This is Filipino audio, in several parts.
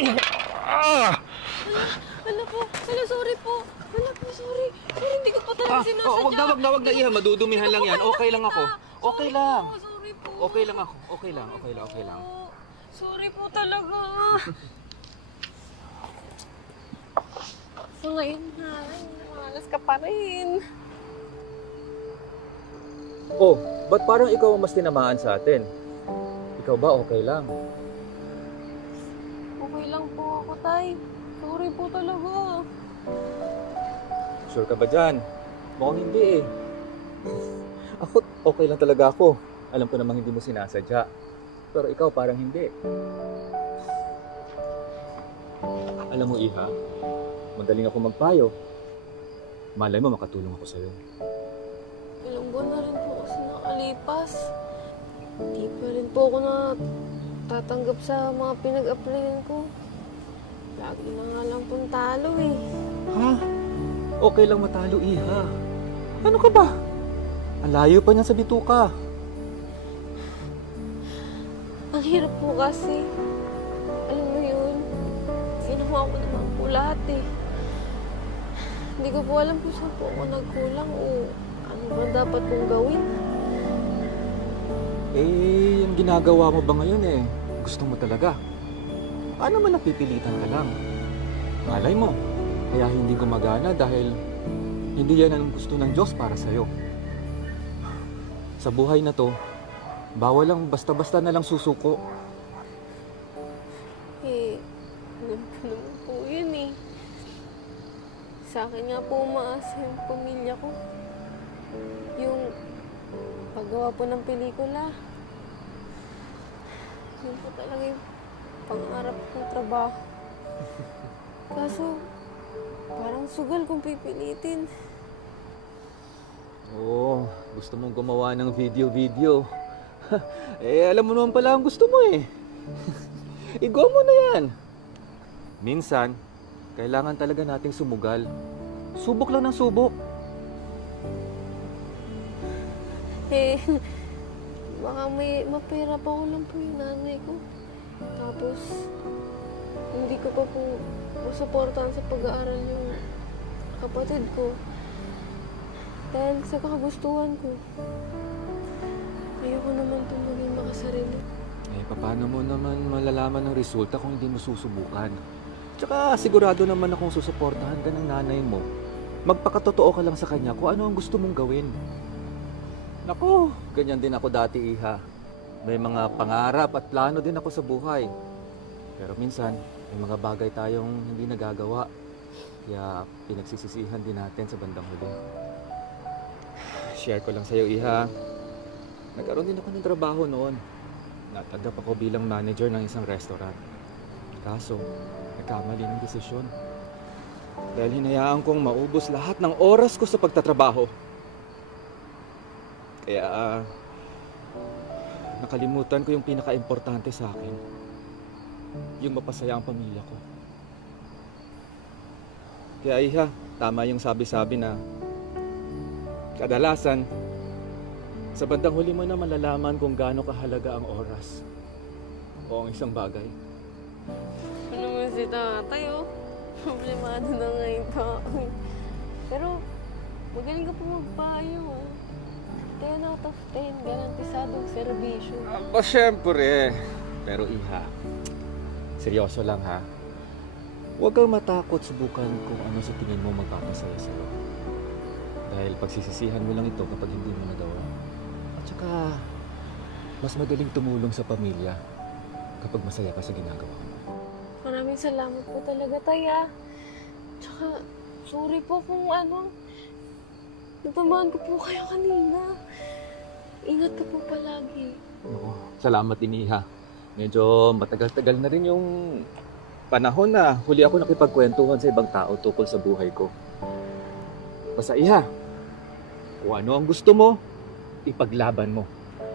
Hala po, hala, sorry po. Hala po, sorry. Sorry, hindi ko pa talaga sinasadya. Wag na, Iha. Madudumihan lang yan. Okay lang ako. Okay lang. Sorry po. Okay lang ako. Okay lang. Sorry po talaga. So ngayon na, malas ka pa rin. Oh, ba't parang ikaw ang mas tinamaan sa atin? Ikaw ba okay lang? Okay lang po ako, Tay. Sorry po talaga. Sure ka ba dyan? Mukhang hindi eh. Ako, okay lang talaga ako. Alam ko namang hindi mo sinasadya. Pero ikaw parang hindi. Alam mo, Iha, magaling ako magpayo. Malay mo makatulong ako sa'yo. Ilang buwan na rin po kasi nakalipas. Hindi pa rin po ako tatanggap sa mga pinag-applyan ko. Lagi na nga lang pong talo eh. Ha? Okay lang matalo, Iha. Ano ka ba? Ang layo pa niyan sa bituka. Ang hirap po kasi. Alam mo yun, ginawa ko naman po lahat eh. Hindi ko po alam kung saan po ako nagkulang o ano ba dapat kong gawin. Eh, yung ginagawa mo ba ngayon eh? Gusto mo talaga? Paano man napipilitan ka lang? Malay mo, kaya hindi gumagana dahil hindi yan ang gusto ng Diyos para sa'yo. Sa buhay na to, bawal lang basta-basta na lang susuko. Eh, alam ko naman po yun eh. Sa akin nga po umaasa yung pamilya ko. Yung paggawa po ng pelikula. Yun po talaga yung pangarap kong trabaho. Kaso, parang sugal kung pipilitin. Oo, gusto mong gumawa ng video. Eh, alam mo naman pala ang gusto mo eh. Igo mo na yan. Minsan, kailangan talaga nating sumugal. Subok lang ng subok. Eh, baka may mapera pa ko lang po yung nanay ko. Tapos, hindi ko pa po masuportahan sa pag-aaral yung kapatid ko. Dahil sa kakagustuhan ko. Ayoko naman po maging makasarili. Eh, paano mo naman malalaman ang resulta kung hindi mo susubukan? Tsaka sigurado naman akong susuportahan ka ng nanay mo. Magpakatotoo ka lang sa kanya kung ano ang gusto mong gawin. Naku, ganyan din ako dati, Iha. May mga pangarap at plano din ako sa buhay. Pero minsan, may mga bagay tayong hindi nagagawa. Kaya pinagsisisihan din natin sa bandang huli. Share ko lang sa'yo, Iha. Nagkaroon din ako ng trabaho noon. Natanggap ako bilang manager ng isang restaurant. Kaso, nagkamali ng desisyon. Dahil hinayaan kong maubos lahat ng oras ko sa pagtatrabaho. Kaya, nakalimutan ko yung pinaka-importante sa akin. Yung mapasaya ang pamilya ko. Kaya, Iha, tama yung sabi-sabi na kadalasan, sa bandang huli mo na malalaman kung gaano kahalaga ang oras o ang isang bagay. Ano naman si tatay, oh. Problemado na ngayon tao. Pero, magaling ka po magpayo, oh. 10 out of 10, garantisadong serbisyo. Aba, syempre. Pero Iha, seryoso lang ha. Huwag kang matakot subukan kung ano sa tingin mo magpapasaya sa'yo. Dahil pagsisisihan mo lang ito kapag hindi mo nagawa. At saka, mas madaling tumulong sa pamilya kapag masaya ka sa ginagawa mo. Maraming salamat po talaga, tay, ah. Tsaka, sorry po kung natamaan ko po kayo kanina. Ingat ka po palagi. Oo, salamat din, Iha. Medyo matagal-tagal na rin yung panahon na huli ako nakipagkwentuhan sa ibang tao tungkol sa buhay ko. Basta, Iha, kung ano ang gusto mo, ipaglaban mo.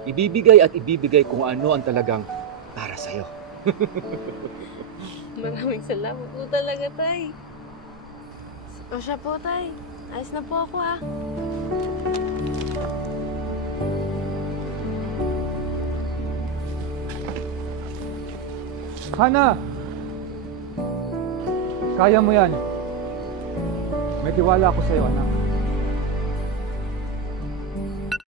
Ibibigay at ibibigay kung ano ang talagang para sa'yo. Maraming salamat po talaga, tay. O siya po, tay. Ayos na po ako, ah. Hana! Kaya mo yan. May tiwala ako sa'yo, anak.